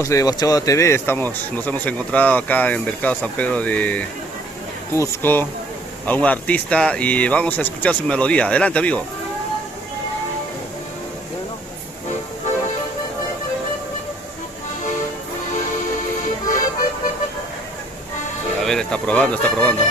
amigos de Huachava TV, nos hemos encontrado acá en el Mercado San Pedro de Cusco a un artista y vamos a escuchar su melodía. Adelante, amigo. A ver, está probando, está probando.